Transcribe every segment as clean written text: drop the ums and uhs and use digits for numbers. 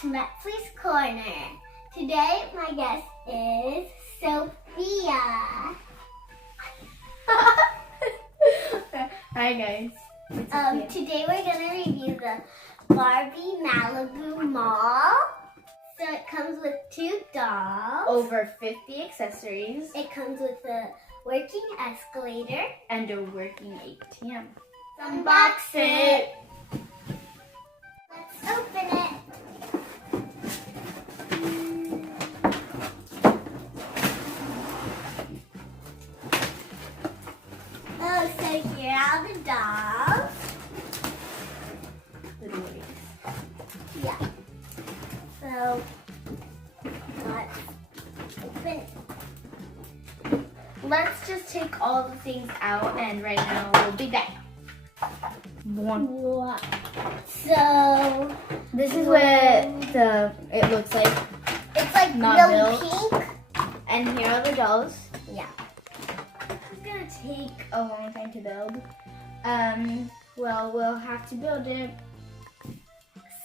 to Metztli's Corner. Today my guest is Sophia. Hi guys. Today we're gonna review the Barbie Malibu mall. So it comes with 2 dolls. Over 50 accessories. It comes with a working escalator. And a working ATM. Unbox it. Let's open it. Oh, so here are the dolls. Little ways. Yeah. So let's open it. Let's just take all the things out and right now we'll be back. Wow. So This is what it looks like. it's like Not really built. pink. And here are the dolls. Yeah. It's gonna take a long time to build. Well, we'll have to build it.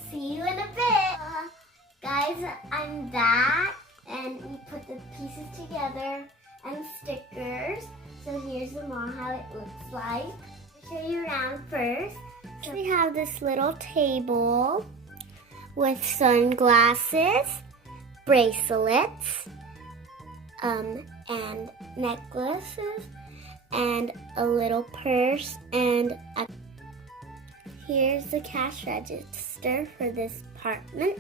See you in a bit. Guys, I'm back and we put the pieces together and stickers. So here's the mall, how it looks like. I'll show you around first. So we have this little table with sunglasses, bracelets, and necklaces, and a little purse, and here's the cash register for this apartment.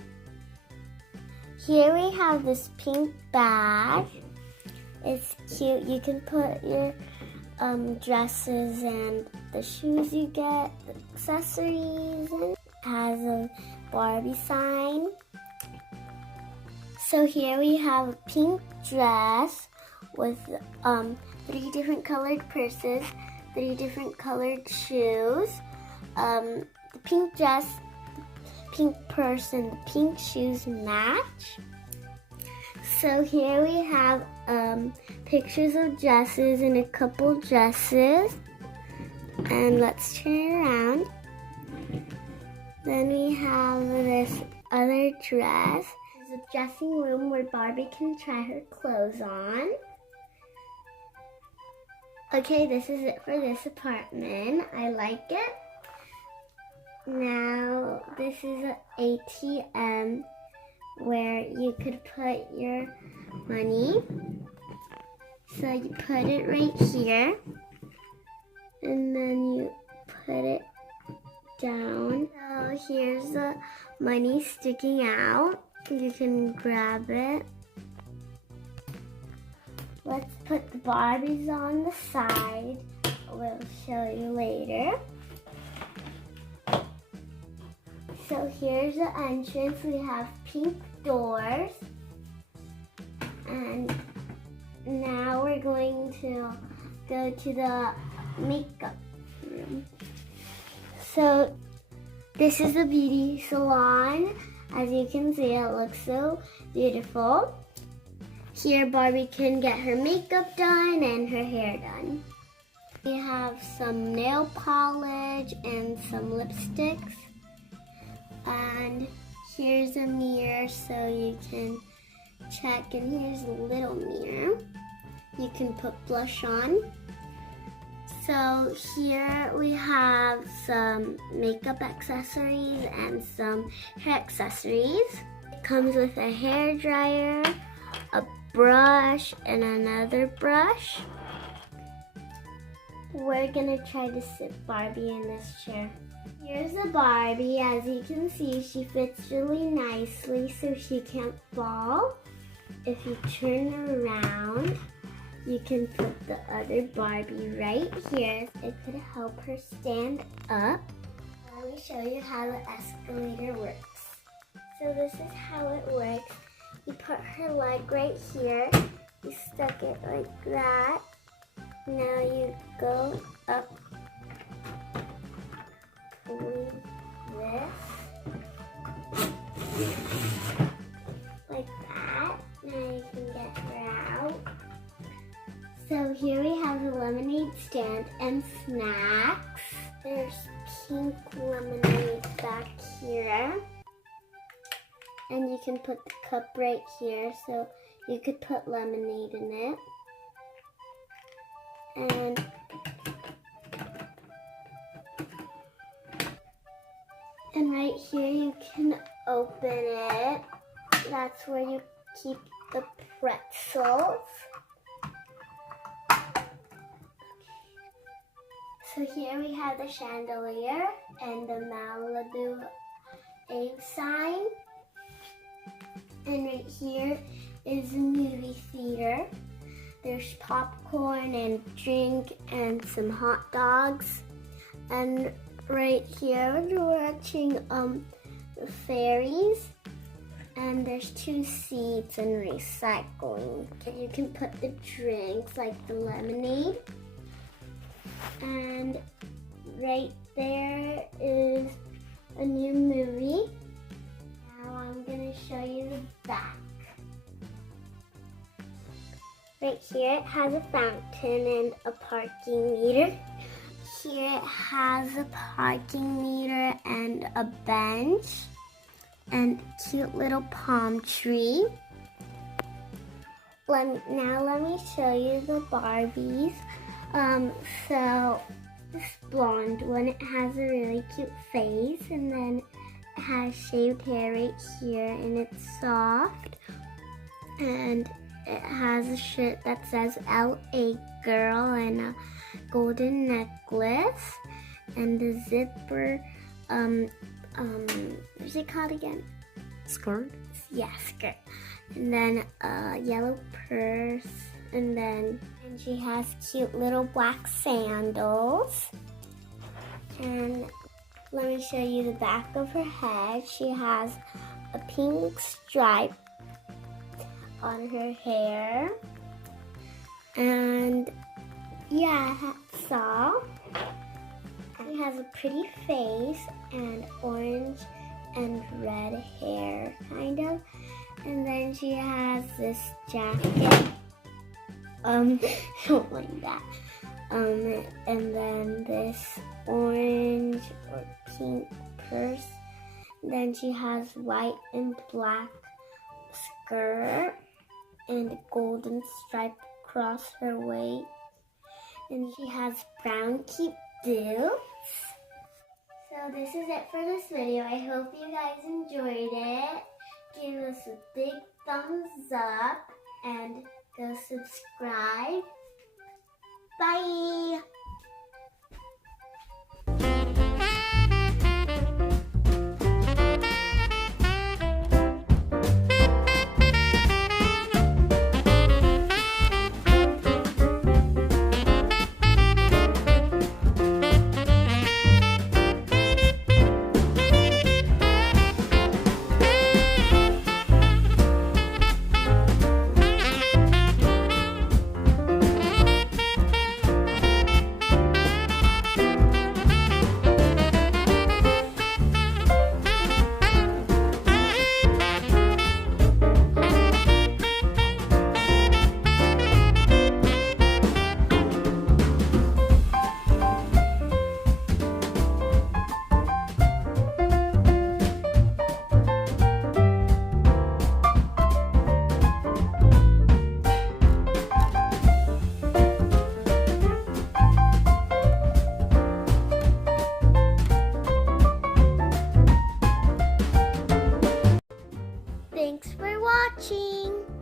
Here we have this pink bag. It's cute. You can put your dresses and the shoes you get, the accessories, and it has a Barbie sign. So here we have a pink dress with 3 different colored purses, 3 different colored shoes. The pink dress, pink purse, and the pink shoes match. So here we have pictures of dresses and a couple dresses. And let's turn it around. Then we have this other dress. There's a dressing room where Barbie can try her clothes on. Okay, this is it for this apartment. I like it. Now, this is an ATM where you could put your money. So you put it right here, and then you put it down. So here's the money sticking out. You can grab it. Let's put the Barbies on the side. We'll show you later. So here's the entrance. We have pink doors. And now we're going to go to the makeup room. So this is the beauty salon. As you can see, it looks so beautiful. Here Barbie can get her makeup done and her hair done. We have some nail polish and some lipsticks. And here's a mirror so you can check, and here's a little mirror. You can put blush on. So here we have some makeup accessories and some hair accessories. It comes with a hair dryer, a brush, and another brush. We're gonna try to sit Barbie in this chair. Here's a Barbie. As you can see, she fits really nicely so she can't fall. If you turn her around, you can put the other Barbie right here. It could help her stand up. Let me show you how the escalator works. So this is how it works. You put her leg right here. You stuck it like that. Now you go up this, like that. Now you can get her out. So here we have the lemonade stand and snacks. There's pink lemonade back here. And you can put the cup right here, so you could put lemonade in it. And right here you can open it. That's where you keep the pretzels. So here we have the chandelier and the Malibu egg sign. And right here is a movie theater. There's popcorn and drink and some hot dogs. And right here we're watching the fairies. And there's 2 seats and recycling. And you can put the drinks like the lemonade. And right there is a new movie. Now I'm going to show you the back. Right here it has a fountain and a parking meter. Here it has a parking meter and a bench and a cute little palm tree. Now let me show you the Barbies. So this blonde one, it has a really cute face, and then it has shaved hair right here, and it's soft, and it has a shirt that says LA Girl and a golden necklace and a zipper, what's it called again? Skirt? Yeah, skirt. And then a yellow purse, and she has cute little black sandals. And let me show you the back of her head. She has a pink stripe on her hair. And yeah, that's all. She has a pretty face and orange and red hair, kind of. And then she has this jacket. Don't like that. And then this orange or pink purse. Then she has white and black skirt and a golden stripe across her waist. And she has brown cute boots. So this is it for this video. I hope you guys enjoyed it. Give us a big thumbs up and go subscribe. Bye! Thanks for watching.